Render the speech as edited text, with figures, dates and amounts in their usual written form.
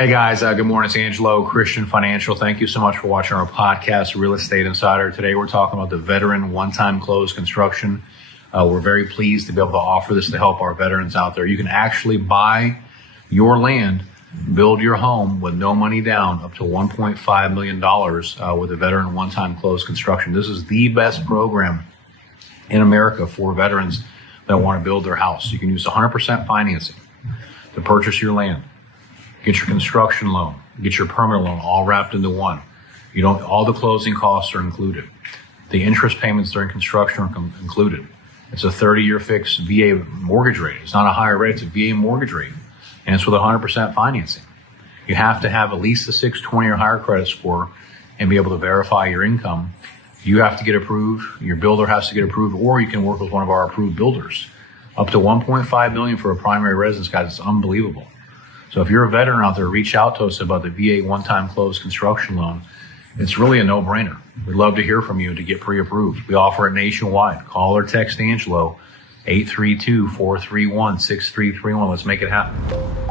Hey guys, good morning. It's Angelo, Christian Financial. Thank you so much for watching our podcast, Real Estate Insider. Today we're talking about the veteran one-time close construction. We're very pleased to be able to offer this to help our veterans out there. You can actually buy your land, build your home with no money down, up to $1.5 million with a veteran one-time close construction. This is the best program in America for veterans that want to build their house. You can use 100% financing to purchase your land. Get your construction loan, get your permanent loan, all wrapped into one. All the closing costs are included. The interest payments during construction are included. It's a 30-year fixed VA mortgage rate. It's not a higher rate, it's a VA mortgage rate. And it's with 100% financing. You have to have at least a 620 or higher credit score and be able to verify your income. You have to get approved, your builder has to get approved, or you can work with one of our approved builders. Up to $1.5 million for a primary residence, guys, it's unbelievable. So if you're a veteran out there, reach out to us about the VA one-time close construction loan. It's really a no-brainer. We'd love to hear from you to get pre-approved. We offer it nationwide. Call or text Angelo, 832-431-6331. Let's make it happen.